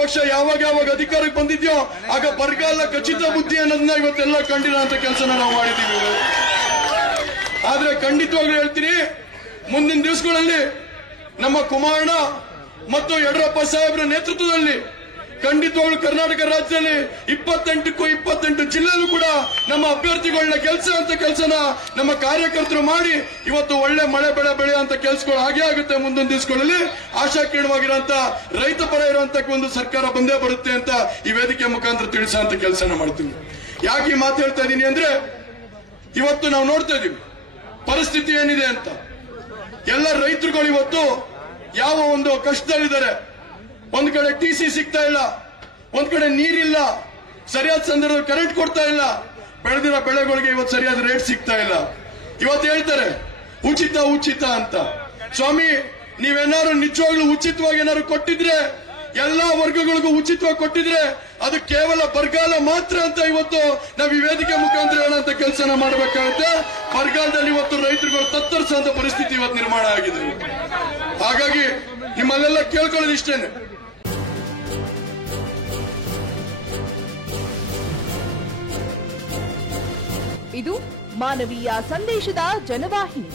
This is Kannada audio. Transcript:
ಪಕ್ಷ ಯಾವಾಗ ಅಧಿಕಾರಕ್ಕೆ ಬಂದಿದ್ಯೋ ಆಗ ಬರಗಾಲ ಖಚಿತ ಬುದ್ಧಿ ಅನ್ನೋದನ್ನ ಇವತ್ತೆಲ್ಲ ಕಂಡಿಲ್ಲ ಅಂತ ಕೆಲಸನ ನಾವು ಮಾಡಿದ್ದೀವಿ. ಆದ್ರೆ ಖಂಡಿತವಾಗ್ಲೂ ಹೇಳ್ತೀನಿ, ಮುಂದಿನ ದಿವಸಗಳಲ್ಲಿ ನಮ್ಮ ಕುಮಾರಣ್ಣ ಮತ್ತು ಯಡಿಯೂರಪ್ಪ ಸಾಹೇಬರ ನೇತೃತ್ವದಲ್ಲಿ ಖಂಡಿತವಾಗ್ಲೂ ಕರ್ನಾಟಕ ರಾಜ್ಯದಲ್ಲಿ 28ಕ್ಕೂ 28 ಜಿಲ್ಲೆಯಲ್ಲೂ ಕೂಡ ನಮ್ಮ ಅಭ್ಯರ್ಥಿಗಳನ್ನ ಕೆಲಸನ ನಮ್ಮ ಕಾರ್ಯಕರ್ತರು ಮಾಡಿ ಇವತ್ತು ಒಳ್ಳೆ ಮಳೆ ಬೆಳೆ ಅಂತ ಕೆಲಸಗಳು ಹಾಗೆ ಆಗುತ್ತೆ. ಮುಂದಿನ ದಿವಸಗಳಲ್ಲಿ ಆಶಾಕಿರಣವಾಗಿರುವಂತ ರೈತ ಪರ ಇರುವಂತ ಒಂದು ಸರ್ಕಾರ ಬಂದೇ ಬರುತ್ತೆ ಅಂತ ಈ ವೇದಿಕೆ ಮುಖಾಂತರ ತಿಳಿಸುವಂತ ಕೆಲಸನ ಮಾಡ್ತೀವಿ. ಯಾಕೆ ಈ ಮಾತು ಹೇಳ್ತಾ ಇದ್ದೀನಿ ಅಂದ್ರೆ, ಇವತ್ತು ನಾವು ನೋಡ್ತಾ ಇದೀವಿ ಪರಿಸ್ಥಿತಿ ಏನಿದೆ ಅಂತ. ಎಲ್ಲ ರೈತರುಗಳು ಇವತ್ತು ಯಾವ ಒಂದು ಕಷ್ಟದಲ್ಲಿದ್ದಾರೆ. ಒಂದ್ ಕಡೆ ಟಿಸಿ ಸಿಗ್ತಾ ಇಲ್ಲ, ಒಂದ್ ಕಡೆ ನೀರಿಲ್ಲ, ಸರಿಯಾದ ಸಂದರ್ಭದಲ್ಲಿ ಕರೆಂಟ್ ಕೊಡ್ತಾ ಇಲ್ಲ, ಬೆಳೆದಿರೋ ಬೆಳೆಗಳಿಗೆ ಇವತ್ತು ಸರಿಯಾದ ರೇಟ್ ಸಿಗ್ತಾ ಇಲ್ಲ. ಇವತ್ತು ಹೇಳ್ತಾರೆ ಉಚಿತ ಅಂತ. ಸ್ವಾಮಿ, ನೀವೇನಾದ್ರು ನಿಜವಾಗ್ಲೂ ಉಚಿತವಾಗಿ ಏನಾದ್ರು ಕೊಟ್ಟಿದ್ರೆ, ಎಲ್ಲಾ ವರ್ಗಗಳಿಗೂ ಉಚಿತವಾಗಿ ಕೊಟ್ಟಿದ್ರೆ ಅದು ಕೇವಲ ಬರಗಾಲ ಮಾತ್ರ ಅಂತ ಇವತ್ತು ನಾವು ಈ ವೇದಿಕೆ ಮುಖಾಂತರ ಹೇಳೋಂತ ಕೆಲಸನ ಮಾಡಬೇಕಾಗುತ್ತೆ. ಬರಗಾಲದಲ್ಲಿ ಇವತ್ತು ರೈತರುಗಳು ತತ್ತರಿಸುವಂತ ಪರಿಸ್ಥಿತಿ ಇವತ್ತು ನಿರ್ಮಾಣ ಆಗಿದೆ. ಹಾಗಾಗಿ ನಿಮ್ಮಲ್ಲೆಲ್ಲ ಕೇಳ್ಕೊಳ್ಳೋದು ಇಷ್ಟೇನೆ. ಇದು ಮಾನವೀಯ ಸಂದೇಶದ ಜನವಾಹಿನಿ.